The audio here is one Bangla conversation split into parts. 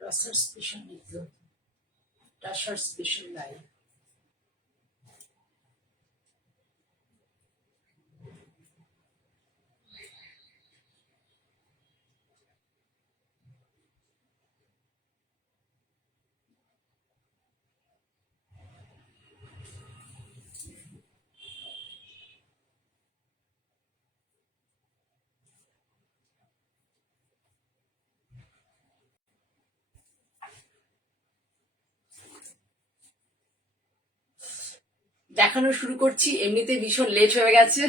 Tasar special video. Tasar special live. দেখানো শুরু করছি। এমনিতে ভীষণ লেট হয়ে গেছে,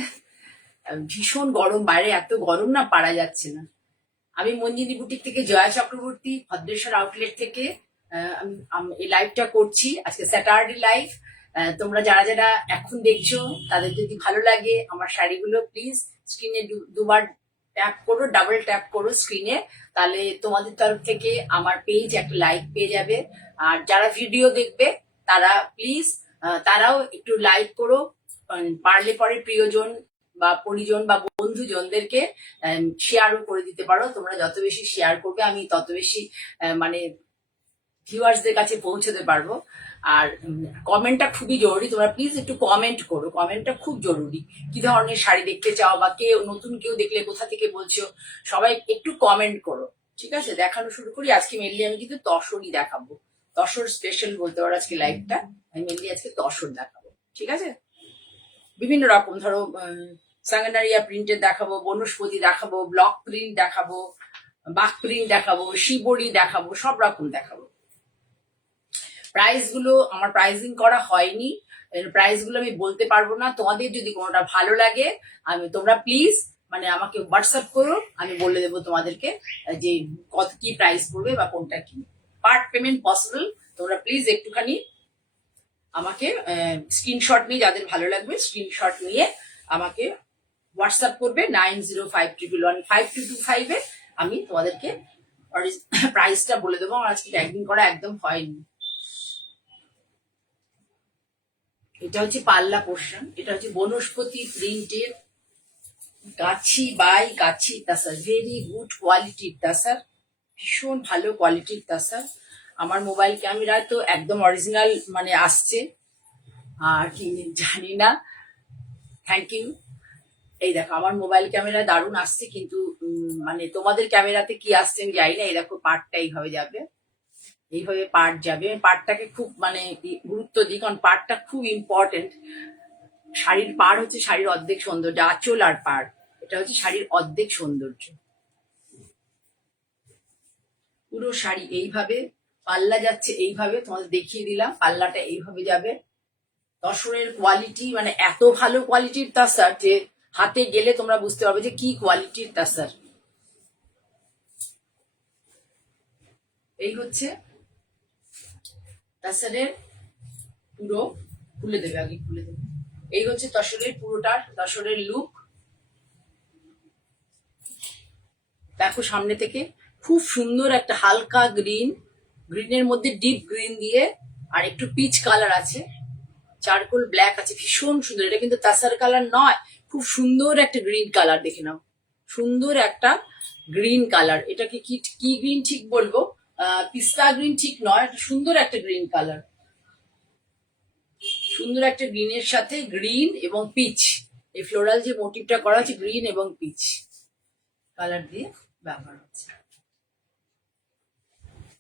ভীষণ গরম, বাইরে এত গরম না, পারা যাচ্ছে না। আমি মঞ্জিনী বুটিক থেকে জয়া চক্রবর্তী, ভদ্রেশ্বর আউটলেট থেকে এই লাইভটা করছি। আজকে স্যাটারডে লাইভ। তোমরা যারা যারা এখন দেখছো, তাদের যদি ভালো লাগে আমার শাড়িগুলো, প্লিজ স্ক্রিনে দুবার ট্যাপ করো, ডাবল ট্যাপ করো স্ক্রিনে, তাহলে তোমাদের তরফ থেকে আমার পেজ একটা লাইক পেয়ে যাবে। আর যারা ভিডিও দেখবে তারা প্লিজ তারাও একটু লাইক করো। পারলে পরে প্রিয়জন বা পরিজন বা বন্ধুজনদেরকে শেয়ারও করে দিতে পারো। তোমরা যত বেশি শেয়ার করবে আমি তত বেশি মানে ভিউয়ার্সদের কাছে পৌঁছতে পারবো। আর কমেন্টটা খুবই জরুরি, তোমরা প্লিজ একটু কমেন্ট করো, কমেন্টটা খুব জরুরি। কি ধরনের শাড়ি দেখতে চাও, বা কেউ নতুন কেউ দেখলে কোথা থেকে বলছো, সবাই একটু কমেন্ট করো। ঠিক আছে, দেখানো শুরু করি। আজকে মেনলি আমি কিন্তু তসরই দেখাবো, তসর স্পেশাল বলতে পারো আজকে লাইভটা। আমি মেনলি আজকে তসর দেখাবো, ঠিক আছে। বিভিন্ন রকম, ধরো সাঙ্গানারিয়া প্রিন্টের দেখাবো, বনস্পতি দেখাবো, ব্লক প্রিন্ট দেখাবো, বাক প্রিন্ট দেখাবো, শিবরি দেখাবো, সব রকম দেখাবো। প্রাইস গুলো আমার প্রাইসিং করা হয়নি, প্রাইস গুলো আমি বলতে পারবো না। তোমাদের যদি কোনোটা ভালো লাগে, তোমরা প্লিজ মানে আমাকে হোয়াটসঅ্যাপ করো, আমি বলে দেবো তোমাদেরকে যে কত কি প্রাইস পড়বে বা কোনটা কি। Part payment possible. তোমরা প্লিজ একটুখানি আমাকে স্ক্রিনশট নিয়ে, যাদের ভালো লাগবে স্ক্রিনশট নিয়ে আমাকে হোয়াটসঅ্যাপ করবে 9051115225-এ। আমি তোমাদেরকে প্রাইসটা বলে দেবো। আমার আজকে ট্যাগিং করা একদম হয়নি। এটা হচ্ছে পাল্লা পোর্শন, এটা হচ্ছে বনস্পতি প্রিন্টের গাছি বাই গাছি তাসার, ভেরি গুড কোয়ালিটির তাসার, ভীষণ ভালো কোয়ালিটির তাসার। আমার মোবাইল ক্যামেরায় তো একদম অরিজিনাল মানে আসছে, আর কি জানি না। Thank you. এই দেখো আমার মোবাইল ক্যামেরা দারুণ আসছে, কিন্তু মানে তোমাদের ক্যামেরাতে কি আসছে আমি জানি না। এই দেখো পার্টটা এইভাবে যাবে, এইভাবে পার্ট যাবে। পার্টটাকে খুব মানে গুরুত্ব দিই, কারণ পার্টটা খুব ইম্পর্টেন্ট। শাড়ির পাড় হচ্ছে শাড়ির অর্ধেক সৌন্দর্য, আঁচল আর পাড়, এটা হচ্ছে শাড়ির অর্ধেক সৌন্দর্য। পুরো শাড়ি এইভাবে, পাল্লা যাচ্ছে এইভাবে, তোমাদের দেখিয়ে দিলাম পাল্লাটা এইভাবে যাবে। তসরের কোয়ালিটি মানে এত ভালো কোয়ালিটির তাসার যে হাতে গেলে তোমরা বুঝতে পারবে যে কি কোয়ালিটির তাসার। এই হচ্ছে তাসারের পুরো, খুলে দেবে আগে, খুলে দেবে। এই হচ্ছে তসরের পুরোটার, তসরের লুক। দেখো সামনে থেকে খুব সুন্দর একটা হালকা গ্রিন, গ্রিনের মধ্যে ডিপ গ্রিন দিয়ে আর একটু পিচ কালার আছে। চারকোল ব্ল্যাক আছে, ভীষণ সুন্দর। এটা কিন্তু তাসার কালার নয়, খুব সুন্দর একটা গ্রিন কালার, দেখে নাও, সুন্দর একটা গ্রিন কালার। এটাকে কি কি গ্রিন ঠিক বলবো, পিস্তা গ্রিন ঠিক নয়, একটা সুন্দর একটা গ্রিন কালার, সুন্দর একটা গ্রিনের সাথে গ্রিন এবং পিচ, এই ফ্লোরাল যে মোটিভটা করা আছে গ্রিন এবং পিচ কালার দিয়ে ব্যবহার হচ্ছে।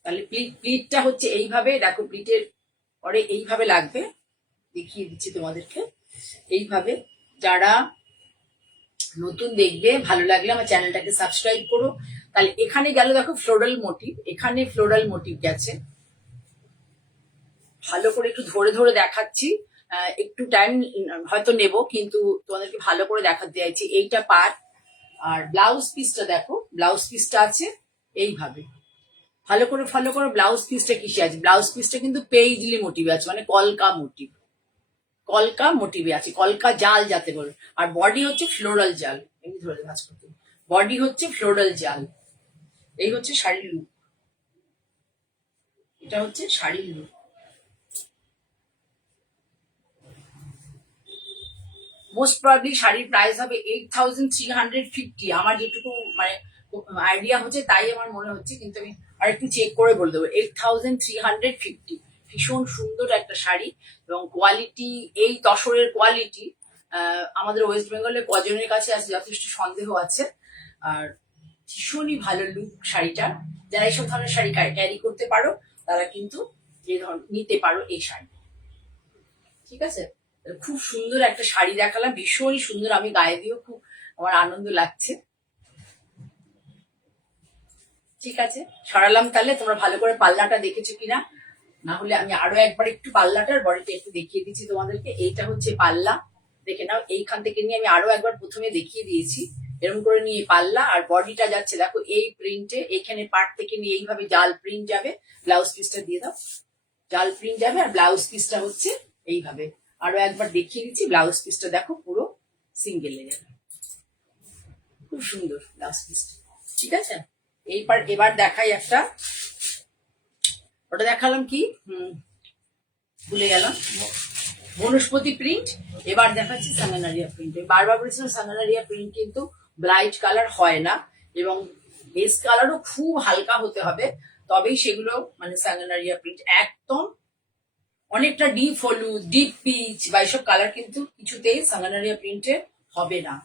তাহলে প্লিটটা হচ্ছে এইভাবে, দেখো প্লিটের পরে এইভাবে লাগবে, দেখিয়ে দিচ্ছি তোমাদেরকে এইভাবে। যারা নতুন দেখবে, ভালো লাগলে আমার চ্যানেলটাকে সাবস্ক্রাইব করো। তাহলে এখানে গেল দেখো ফ্লোরাল মোটিভ, এখানে ফ্লোরাল মোটিভ গেছে, ভালো করে একটু ধরে ধরে দেখাচ্ছি, একটু টাইম হয়তো নেব, কিন্তু তোমাদেরকে ভালো করে দেখাতে চাইছি। এইটা পার্ট, আর ব্লাউজ পিসটা দেখো, ব্লাউজ পিসটা আছে এইভাবে, ভালো করে ফলো করো। ব্লাউজ পিসটা কিসে আছে, ব্লাউজ পিসটা কিন্তু পেইজলি মোটিভে আছে, মানে কলকা মোটিভ, কলকা মোটিভে আছে, কলকা জাল যাতে বলে। আর বডি হচ্ছে ফ্লোরাল জাল, এমনি ধরে ভাঁজ করতে, বডি হচ্ছে ফ্লোরাল জাল। এই হচ্ছে শাড়ির লুক, এটা হচ্ছে শাড়ির লুক। মোস্ট প্রবাবলি শাড়ির প্রাইস হবে 8,350, আমার যেটুকু মানে আইডিয়া হচ্ছে তাই আমার মনে হচ্ছে, কিন্তু আমি আরেকটু চেক করে বলে দেবো। 8,350, ভীষণ সুন্দর একটা শাড়ি, এবং কোয়ালিটি, এই তসরের কোয়ালিটি আমাদের ওয়েস্ট বেঙ্গলে কজনের কাছে আছে যথেষ্ট সন্দেহ আছে। আর ভীষণই ভালো লুক শাড়িটা, যারা এইসব ধরনের শাড়ি ক্যারি করতে পারো তারা কিন্তু এই ধরনের নিতে পারো এই শাড়ি, ঠিক আছে। খুব সুন্দর একটা শাড়ি দেখালাম, ভীষণই সুন্দর, আমি গায়ে দিয়েও খুব আমার আনন্দ লাগছে। ঠিক আছে, সরালাম। তাহলে তোমরা ভালো করে পাল্লাটা দেখেছো কিনা, না হলে আমি আরো একবার একটু পাল্লাটার বডিটা একটু দেখিয়ে দিচ্ছি তোমাদেরকে। এইটা হচ্ছে পাল্লা, দেখে নাও, এইখান থেকে নিয়ে আমি আরো একবার প্রথমে দেখিয়ে দিয়েছি, এরকম করে নিয়ে পাল্লা। আর বডিটা যাচ্ছে দেখো এই প্রিন্টে, এইখানে পার্ট থেকে নিয়ে এইভাবে জাল প্রিন্ট যাবে, ব্লাউজ পিসটা দিয়ে দাও, জাল প্রিন্ট যাবে, আর ব্লাউজ পিসটা হচ্ছে এইভাবে। আরো একবার দেখিয়ে দিচ্ছি, ব্লাউজ পিসটা দেখো পুরো সিঙ্গেল লেগে যাবে, খুব সুন্দর ব্লাউজ পিসটা, ঠিক আছে। এবার দেখাই একটা, ওটা দেখালাম কি ভুলে গেলাম, বনস্পতি প্রিন্ট। এবার দেখাচ্ছি সাঙ্গানারিয়া প্রিন্ট। বারবার বলেছিলাম সাঙ্গানারিয়া প্রিন্ট কিন্তু ব্রাইট কালার হয় না, এবং বেস কালারও খুব হালকা হতে হবে, তবেই সেগুলো মানে সাঙ্গানারিয়া প্রিন্ট। একদম অনেকটা ডিপ হলুদ, ডিপ পিচ বা এইসব কালার কিন্তু কিছুতেই সাঙ্গানারিয়া প্রিন্টে হবে না।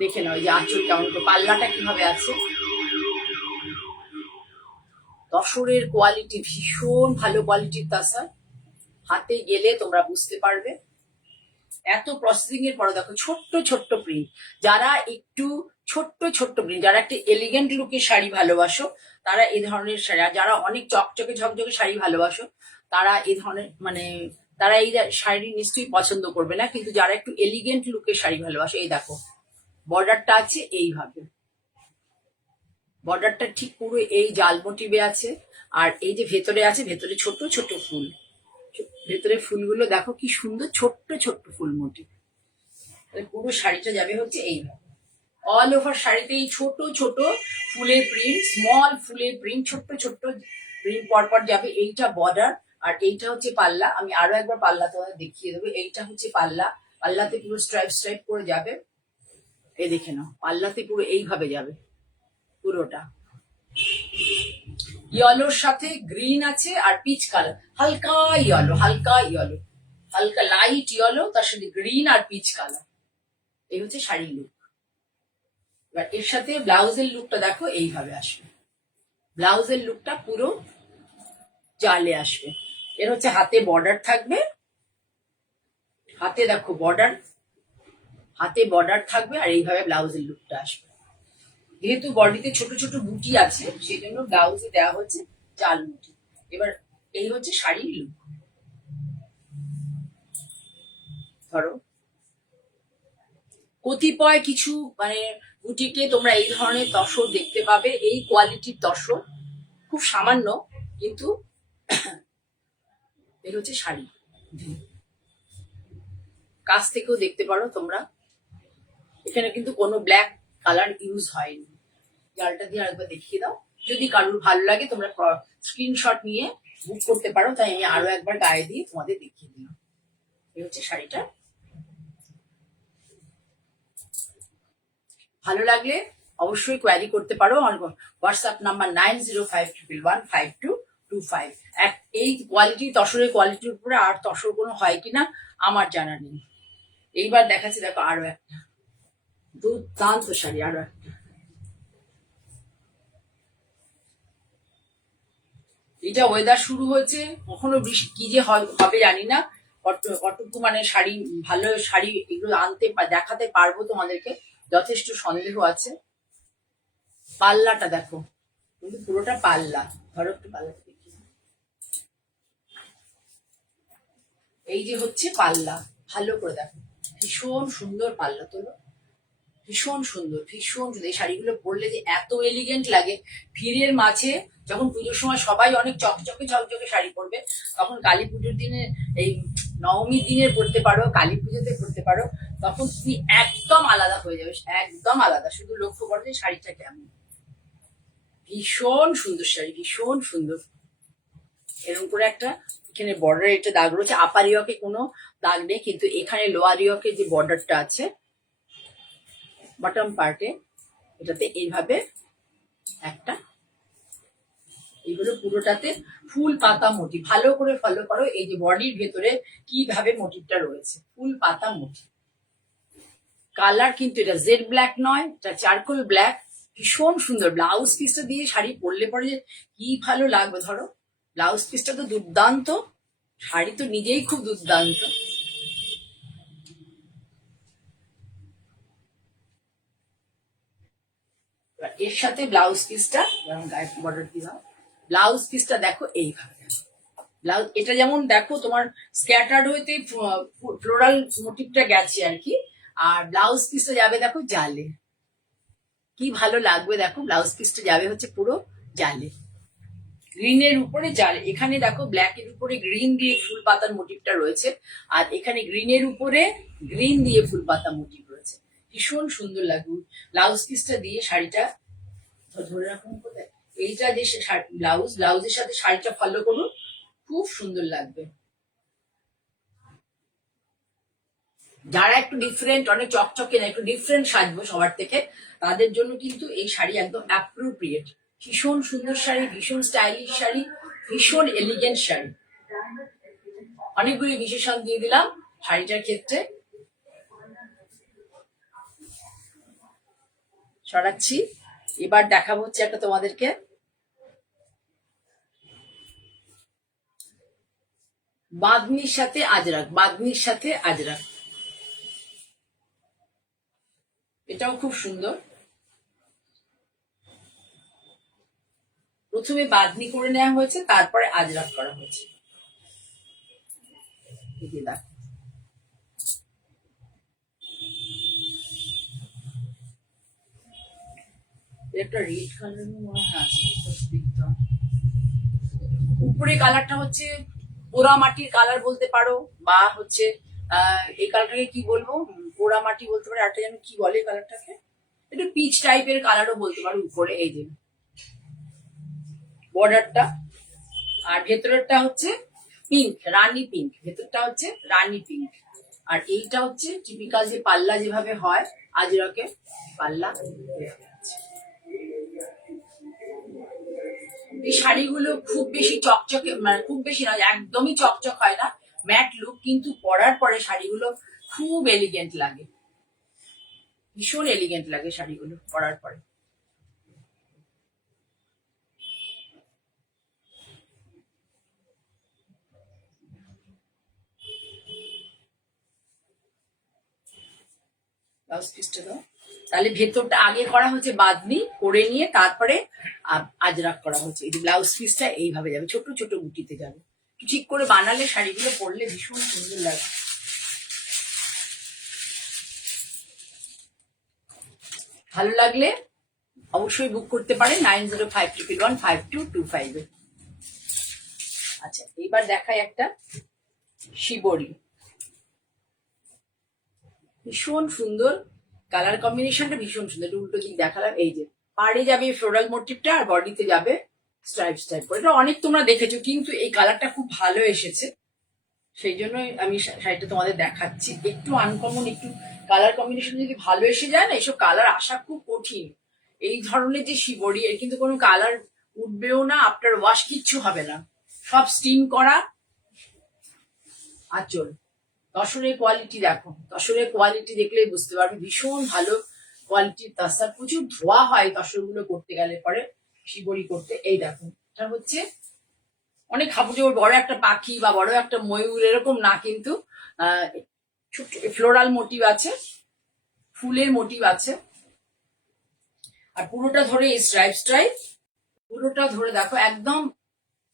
দেখে নাও এই যে আঁচল কেমন, পাল্লাটা কিভাবে আছে, তসরের কোয়ালিটি ভীষণ ভালো কোয়ালিটির তাসার, হাতে গেলে তোমরা বুঝতে পারবে। এত প্রসেসিং এর পরে দেখো ছোট্ট ছোট্ট প্রিন্ট, যারা একটু ছোট্ট ছোট্ট প্রিন্ট, যারা একটা এলিগেন্ট লুকের শাড়ি ভালোবাসো তারা এই ধরনের শাড়ি, আর যারা অনেক চকচকে ঝকঝকে শাড়ি ভালোবাসো তারা এই ধরনের মানে তারা এই শাড়ি নিশ্চয়ই পছন্দ করবে না, কিন্তু যারা একটু এলিগেন্ট লুকের শাড়ি ভালোবাসো, এই দেখো বর্ডারটা আছে এইভাবে, বর্ডারটা ঠিক পুরো এই জাল মোটিভে আছে, আর এই যে ভেতরে আছে, ভেতরে ছোট ছোট ফুল, ভেতরে ফুলগুলো দেখো কি সুন্দর, ছোট্ট ছোট্ট ফুল মোটিভ। পুরো শাড়িটা যাবে হচ্ছে এইভাবে, অল ওভার শাড়িতে এই ছোট ছোট ফুলের প্রিন্ট, স্মল ফুলের প্রিন্ট, ছোট্ট ছোট্ট প্রিন্ট পরপর যাবে। এইটা বর্ডার, আর এইটা হচ্ছে পাল্লা। আমি আরো একবার পাল্লা তোমাদের দেখিয়ে দেবো। এইটা হচ্ছে পাল্লা, পাল্লাতে পুরো স্ট্রাইপ স্ট্রাইপ করে যাবে, এই দেখে নাও পাল্লাতে পুরো এইভাবে যাবে পুরোটা। ইয়েলোর সাথে গ্রিন আছে আর পিচ কালার, হালকা ইয়েলো, হালকা ইয়েলো, হালকা লাইট ইয়েলো, তার সাথে গ্রিন আর পিচ কালার। এই হচ্ছে শাড়ির লুক। এবার এর সাথে ব্লাউজের লুকটা দেখো এইভাবে আসবে, ব্লাউজের লুকটা পুরো জালে আসবে। এর হচ্ছে হাতে বর্ডার থাকবে, হাতে দেখো বর্ডার, হাতে বর্ডার থাকবে, আর এইভাবে ব্লাউজের লুকটা আসবে। যেহেতু বডিতে ছোট ছোট বুটি আছে সেই জন্য ব্লাউজে দেওয়া হচ্ছে জাল বুটি। এবার এই হচ্ছে শাড়ির লুক। ধরো কতিপয় কিছু মানে বুটিকে তোমরা এই ধরনের তসর দেখতে পাবে, এই কোয়ালিটির তসর খুব সামান্য, কিন্তু এই হচ্ছে শাড়ি। কাছ থেকেও দেখতে পারো তোমরা, এখানে কিন্তু কোনো ব্ল্যাক কালার ইউজ হয়নি। জালটা দিয়ে আরেকবার দেখিয়ে দাও, যদি কারোর ভালো লাগে তোমরা স্ক্রিনশট নিয়ে বুক করতে পারো, তাই আমি আরো একবার গায়ে দিয়ে তোমাদের দেখিয়ে দিলাম। এই হচ্ছে শাড়িটা। ভালো লাগলে অবশ্যই কোয়ারি করতে পারো। আমার হোয়াটসঅ্যাপ নাম্বার 9051115225। এই কোয়ালিটি, তসরের কোয়ালিটির উপরে আর তসর কোনো হয় কিনা আমার জানা নেই। এইবার দেখাচ্ছি, দেখো আরো একটা দুর্দান্ত শাড়ি, আরো একটা। এটা ওয়েদার শুরু হয়েছে, কখনো বৃষ্টি কি যে হবে জানি না। কতটুকু মানে শাড়ি, ভালো শাড়ি এগুলো আনতে দেখাতে পারবো তোমাদেরকে, যথেষ্ট সন্দেহ আছে। পাল্লাটা দেখো, কিন্তু পুরোটা পাল্লা। ধরো একটু পাল্লা দেখি। এই যে হচ্ছে পাল্লা, ভালো করে দেখো, ভীষণ সুন্দর পাল্লা তোলো, ভীষণ সুন্দর, ভীষণ সুন্দর। এই শাড়িগুলো পরলে যে এত এলিগেন্ট লাগে, ভিড়ের মাঝে যখন পুজোর সময় সবাই অনেক চকচকে ঝকঝকে শাড়ি পরবে, তখন কালী পুজোর দিনে, এই নবমীর দিনে পরতে পারো, কালী পুজোতে পরতে পারো, তখন তুমি একদম আলাদা হয়ে যাবে, একদম আলাদা। শুধু লক্ষ্য করো যে শাড়িটা কেমন, ভীষণ সুন্দর শাড়ি, ভীষণ সুন্দর। এরকম করে একটা এখানে বর্ডার, এটা দাগ রয়েছে। আপার ইয়কে কোনো দাগ নেই, কিন্তু এখানে লোয়ার ইয়কে যে বর্ডারটা আছে বটম পার্টে, এটাতে এইভাবে একটা, এইগুলো পুরোটাতে ফুল পাতা মোটিভ। ভালো করে ফলো করো এই যে বডির ভেতরে কিভাবে মোটিভটা রয়েছে, ফুল পাতা মোটিভ। কালার কিন্তু এটা জেড ব্ল্যাক নয়, এটা চারকোল ব্ল্যাক। ভীষণ সুন্দর। ব্লাউজ পিসটা দিয়ে শাড়ি পরলে পরে যে কি ভালো লাগবে, ধরো ব্লাউজ পিসটা তো দুর্দান্ত, শাড়ি তো নিজেই খুব দুর্দান্ত। এর সাথে ব্লাউজ পিসটা, গায়ে বর্ডার দিলাম, ব্লাউজ পিসটা দেখো এইভাবে। ব্লাউজ এটা যেমন দেখো তোমার স্ক্যাটার্ড হইতে ফ্লোরাল মোটিভটা গেছে আর কি, আর ব্লাউজ পিসটা যাবে দেখো জালে। কি ভালো লাগবে দেখো, ব্লাউজ পিসটা যাবে হচ্ছে পুরো জালে, গ্রিনের উপরে জালে। এখানে দেখো ব্ল্যাকের উপরে গ্রিন দিয়ে ফুল পাতার মোটিভটা রয়েছে, আর এখানে গ্রিনের উপরে গ্রিন দিয়ে ফুল পাতা মোটিভ রয়েছে। ভীষণ সুন্দর লাগবে ব্লাউজ পিসটা দিয়ে শাড়িটা। ধরে রাখুন কোথায়, এইটা যে ব্লাউজের সাথে শাড়িটা ফলো করুন, খুব সুন্দর লাগবে। যারা একটু ডিফারেন্ট, অনেক চকচকে না, একটু ডিফারেন্ট সাজবো সবার থেকে, তাদের জন্য কিন্তু এই শাড়ি একদম অ্যাপ্রোপ্রিয়েট। ভীষণ সুন্দর শাড়ি, ভীষণ স্টাইলিশ শাড়ি, ভীষণ এলিগেন্ট শাড়ি। অনেকগুলি বিশেষণ দিয়ে দিলাম শাড়িটার ক্ষেত্রে। সরাচ্ছি, এবার দেখাবো হচ্ছে একটা তোমাদেরকে বাঁধনির সাথে আজরাক, বাঁধনির সাথে আজরাক। এটাও খুব সুন্দর। প্রথমে বাঁধনি করে নেওয়া হয়েছে, তারপরে আজরাক করা হয়েছে। একটা রেড কালার মনে হয় আছে, উপরে কালারটা হচ্ছে পোড়া মাটির কালার বলতে পারো, বা হচ্ছে এই কালারটাকে কি বলবো, পোড়া মাটি বলতে পারো, একটা যেন কি বলে কালারটাকে, একটু পিচ টাইপের কালারও বলতে পারো। উপরে এই যে বর্ডারটা, আর ভেতরেরটা হচ্ছে পিঙ্ক, রানী পিঙ্ক, ভেতরটা হচ্ছে রানী পিঙ্ক। আর এইটা হচ্ছে টিপিক্যাল যে পাল্লা যেভাবে হয় আজরকের পাল্লা। এই শাড়িগুলো খুব বেশি চকচকে, মানে খুব বেশি নয়, একদমই চকচক হয় না, ম্যাট লুক, কিন্তু পরার পরে শাড়িগুলো খুব এলিগেন্ট লাগে, ভীষণ এলিগেন্ট লাগে শাড়িগুলো পরার পরে। ব্লাউজ পিসটা দাও। তাহলে ভেতরটা আগে করা হচ্ছে বাঁধনি করে নিয়ে, তারপরে আজরাক করা হচ্ছে। এই ব্লাউজ পিসটা এইভাবে যাবে, ছোট ছোট গুটিতে যাবে। ঠিক করে বানালে শাড়িগুলো পরলে ভীষণ সুন্দর লাগে। ভালো লাগলে অবশ্যই বুক করতে পারেন 9052115225-এ। আচ্ছা, এইবার দেখাই একটা শিবরি, ভীষণ সুন্দর কালার কম্বিনেশনটা, ভীষণ সুন্দর। উল্টো দিক দেখালাম, এই যে পাড়ে যাবে ফ্লোরাল মোটিভটা, আর বডিতে যাবে স্ট্রাইপ স্ট্রাইপ করে। এটা অনেক তোমরা দেখেছো, কিন্তু এই কালারটা খুব ভালো এসেছে, সেই জন্যই আমি শাড়িটা তোমাদের দেখাচ্ছি। একটু আনকমন, একটু কালার কম্বিনেশন যদি ভালো এসে যায় না, এসব কালার আসা খুব কঠিন। এই ধরনের যে শিবরি, এর কিন্তু কোনো কালার উঠবেও না, আফটার ওয়াশ কিচ্ছু হবে না, সব স্টিম করা আঁচল। তসরের কোয়ালিটি দেখো, তসরের কোয়ালিটি দেখলেই বুঝতে পারবে, ভীষণ ভালো কোয়ালিটির তসর। প্রচুর ধোয়া হয় তসরগুলো করতে গেলে পরে, শিবরি করতে। এই দেখো, এটা হচ্ছে অনেক হাবুজোর বড় একটা পাখি বা বড় একটা ময়ূর এরকম না, কিন্তু ছোট্ট ফ্লোরাল মোটিভ আছে, ফুলের মোটিভ আছে। আর পুরোটা ধরে এই স্ট্রাইপ স্ট্রাইপ, পুরোটা ধরে দেখো একদম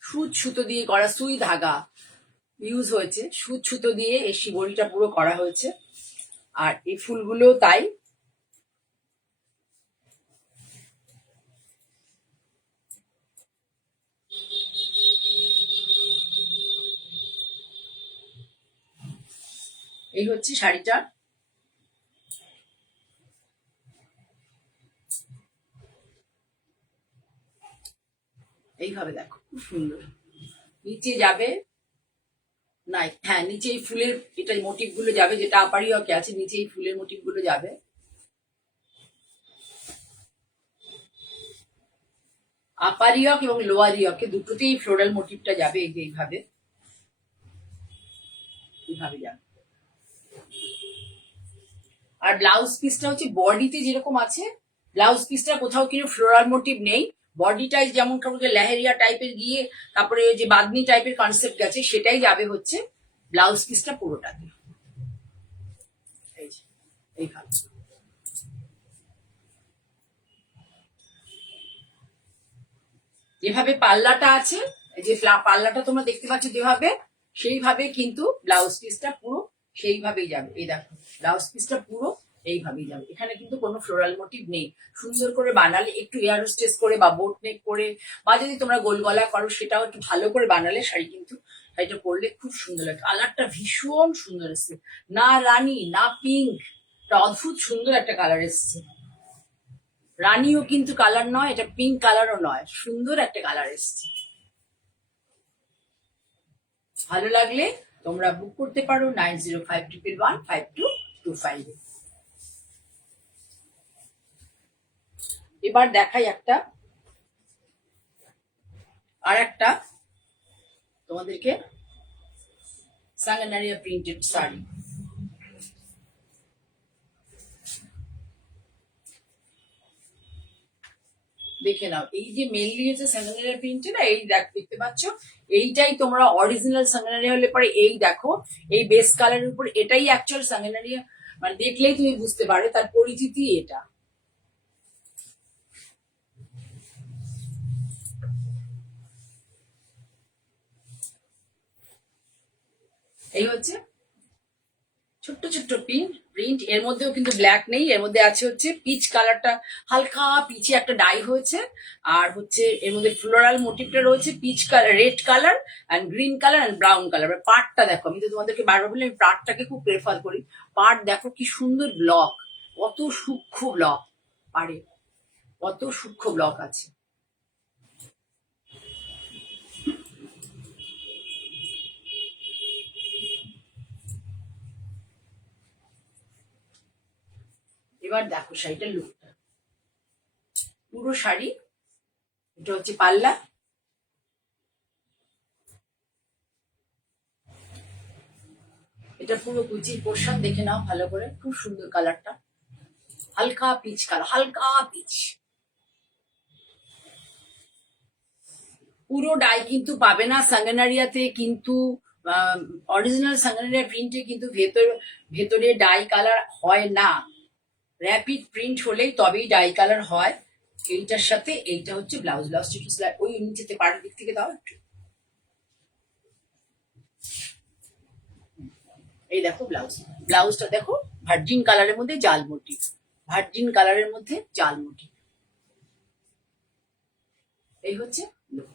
সুচ সুতো দিয়ে করা, সুই ধাগা ইউজ হয়েছে, সুচ সুতো দিয়ে এই শিবরিটা পুরো করা হয়েছে। আর এই ফুলগুলো তাই। এই হচ্ছে শাড়িটা। এইভাবে দেখো, খুব সুন্দর। নিচে যাবে না, হ্যাঁ নিচে এই ফুলের এটা মোটিভ গুলো যাবে, যেটা আপারিওকে আছে, নিচে এই ফুলের মোটিভ গুলো যাবে। আপার ইয়ক এবং লোয়ার ইয়কে দুটোতেই ফ্লোরাল মোটিভটা যাবে, এই যে এইভাবে, এইভাবে যাবে। আর ব্লাউজ পিসটা হচ্ছে বডিতে যেরকম আছে, ব্লাউজ পিসটা কোথাও কিন্তু ফ্লোরাল মোটিভ নেই। বডিটাই যেমন কাপড় লেহেরিয়া টাইপের গিয়ে তারপরে যে বাদনি টাইপের কনসেপ্ট গেছে, সেটাই যাবে হচ্ছে ব্লাউজ পিসটা পুরোটাতে। এই যে এইভাবে। যেভাবে পাল্লাটা আছে, যে পাল্লাটা তোমরা দেখতে পাচ্ছ যেভাবে, সেইভাবে কিন্তু ব্লাউজ পিসটা পুরো সেইভাবেই যাবে। এই দেখো, ব্লাউজ পিসটা পুরো এইভাবেই যাবে, এখানে কিন্তু কোনো ফ্লোরাল মোটিভ নেই। সুন্দর করে বানালে, একটু এয়ার স্টেচ করে বা বোট নেক করে, বা যদি তোমরা গোল গলা করো সেটাও একটু ভালো করে বানালে শাড়ি কিন্তু, শাড়িটা পরলে খুব সুন্দর লাগে। কালারটা ভীষণ সুন্দর এসছে, না রানী না পিঙ্ক, অদ্ভুত সুন্দর একটা কালার এসছে। রানীও কিন্তু কালার নয়, এটা পিঙ্ক কালারও নয়, সুন্দর একটা কালার এসছে। ভালো লাগলে তোমরা বুক করতে পারো 9052115225। এবার দেখাই একটা, আর একটা তোমাদেরকে সাঙ্গানারিয়া প্রিন্টেড শাড়ি। দেখে নাও, এই যে মেনলি হচ্ছে সাঙ্গানারিয়া প্রিন্টেড, এই দেখতে পাচ্ছ, এইটাই তোমরা অরিজিনাল সাঙ্গানারিয়া হলে পরে, এই দেখো এই বেস কালারের উপর এটাই অ্যাকচুয়াল সাঙ্গানারিয়া, মানে দেখলেই তুমি বুঝতে পারো তার পরিচিতি এটা। এই হচ্ছে ছোট্ট ছোট্ট প্রিন্ট, এর মধ্যেও কিন্তু ব্ল্যাক নেই, এর মধ্যে আছে হচ্ছে পিচ কালারটা, হালকা পিচে একটা ডাই হয়েছে। আর হচ্ছে এর মধ্যে ফ্লোরাল মোটিভটা রয়েছে, peach colour, red colour and green colour and brown colour. পার্টটা দেখো, আমি তো তোমাদেরকে বারবার বলি আমি পার্টটাকে খুব প্রেফার করি। পার্ট দেখো কি সুন্দর ব্লক, কত সূক্ষ্ম ব্লক, পারে কত সূক্ষ্ম ব্লক আছে। এবার দেখো শাড়িটার লুকটা, পুরো শাড়ি, এটা হচ্ছে পাল্লা, এটা পুরো কুচির পোর্শন, দেখে নাও ভালো করে, খুব সুন্দর কালারটা, হালকা পিচ কালার, হালকা পিচ। পুরো ডাই কিন্তু পাবে না সাঙ্গানারিয়াতে, কিন্তু অরিজিনাল সাঙ্গানারিয়া প্রিন্টে কিন্তু ভেতরে ডাই কালার হয় না। র্যাপিড প্রিন্ট হলেই তবেই ডাই কালার হয়। এইটার সাথে এইটা হচ্ছে ব্লাউজ, ব্লাউজটা একটু ওই নিচেতে পাড়ের দিক থেকে দাও একটু। এই দেখো ব্লাউজ, ব্লাউজটা দেখো ভার্জিন কালারের মধ্যে জাল মোটিভ, ভার্জিন কালারের মধ্যে জাল মোটিভ। এই হচ্ছে look।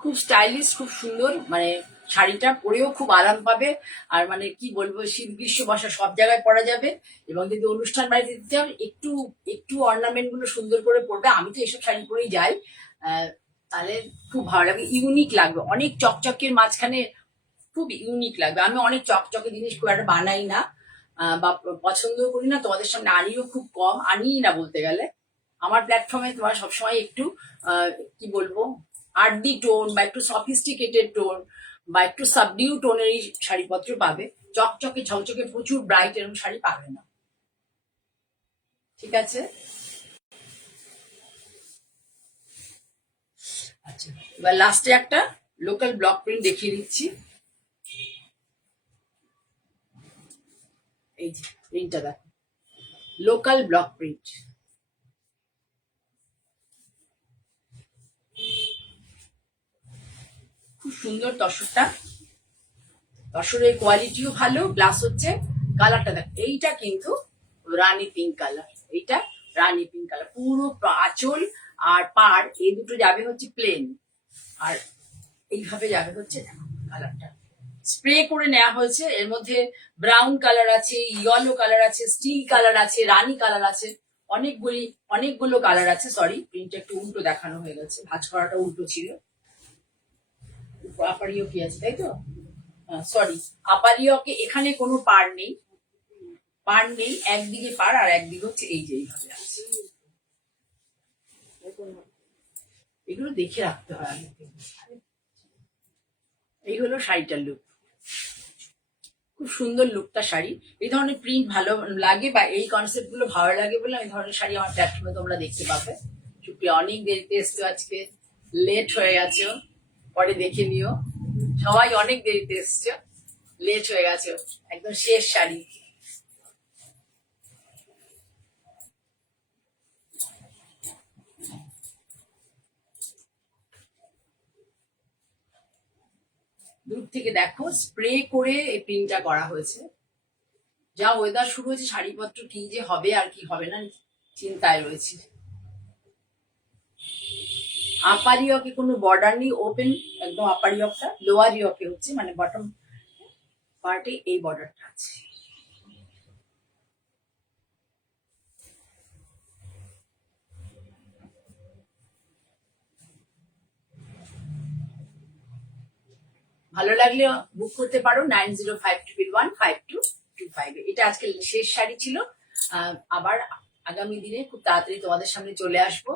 খুব স্টাইলিশ, খুব সুন্দর, মানে শাড়িটা পরেও খুব আরাম পাবে। আর মানে কি বলবো, শীত গ্রীষ্ম বর্ষা সব জায়গায় পরা যাবে। এবং যদি অনুষ্ঠান বাড়িতে দিতে হবে, একটু একটু অর্নামেন্ট গুলো সুন্দর করে পরবে। আমি তো এসব শাড়ি পরেই যাই। তাহলে খুব ভালো লাগবে, ইউনিক লাগবে। অনেক চকচকের মাঝখানে খুব ইউনিক লাগবে। আমি অনেক চকচকে জিনিস খুব একটা বানাই না, বা পছন্দ করি না, তোমাদের সামনে আনিও খুব কম, আনিই না বলতে গেলে। আমার প্ল্যাটফর্মে তোমার সবসময় একটু কি বলবো, আর্দি টোন বা একটু সফিস্টিকেটেড টোন বা একটু সাবডিউ টোনেরই শাড়িপত্র পাবে। চকচকে ঝকঝকে প্রচুর ব্রাইট এরকম শাড়ি পাবে না। ঠিক আছে? আচ্ছা, এবার লাস্টে একটা লোকাল ব্লক প্রিন্ট দেখিয়ে দিচ্ছি। এই যে প্রিন্টটা দেখো, লোকাল ব্লক প্রিন্ট। খুব সুন্দর তসরটা, তসরের কোয়ালিটিও ভালো, প্লাস হচ্ছে কালারটা দেখ, এইটা কিন্তু রানী পিঙ্ক কালার। এইটা রানী পিঙ্ক কালার, পুরো আঁচল আর পাড় এই দুটো যাবে হচ্ছে প্লেন, আর এইভাবে যাবে হচ্ছে কালারটা স্প্রে করে নেওয়া হয়েছে। এর মধ্যে ব্রাউন কালার আছে, ইয়েলো কালার আছে, স্টিল কালার আছে, রানী কালার আছে, অনেকগুলো কালার আছে। সরি, প্রিন্টটা একটু উল্টো দেখানো হয়ে গেছে, ভাঁজ করাটা উল্টো ছিল। আপারিও কি আছে, তাই তো? সরি, আপারিওকে এখানে কোনো পার নেই, পার নেই, একদিকে পার আর একদিকে হচ্ছে এই যে এইভাবে আছে। এগুলো দেখে রাখতে হয় আগে থেকে। এই হলো শাড়িটার লুক, খুব সুন্দর লুকটা শাড়ি। এই ধরনের প্রিন্ট ভালো লাগে বা এই কনসেপ্ট গুলো ভালো লাগে বলে এই ধরনের শাড়ি আমার প্ল্যাটফর্মে তোমরা দেখতে পাবে। সুপ্রিয়া অনেক দেরিতে এসছো, আজকে লেট হয়ে গেছো, পরে দেখে নিও। সবাই অনেক দেরিতে এসছো, লেট হয়ে গেছো, একদম শেষ শাড়ি। দূর থেকে দেখো, স্প্রে করে এই প্রিন্টটা করা হয়েছে। যা ওয়েদার শুরু হয়েছে, শাড়িপত্র কি যে হবে আর কি হবে না চিন্তায় রয়েছে। আপার ইয়কে কোনো বর্ডার নেই, ওপেন একদম আপার ইয়কটা। লোয়ার ইয়কে হচ্ছে মানে বটম পার্টে এই বর্ডারটা আছে। ভালো লাগলে বুক করতে পারো 9052115225। এটা আজকে শেষ শাড়ি ছিল। আবার আগামী দিনে খুব তাড়াতাড়ি তোমাদের সামনে চলে আসবো।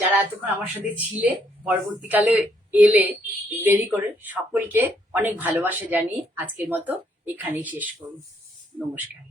যারা এতক্ষণ আমার সাথে ছিলে, পরবর্তীকালে এলে দেরি করে, সকলকে অনেক ভালোবাসা জানিয়ে আজকের মতো এখানেই শেষ করুন। নমস্কার।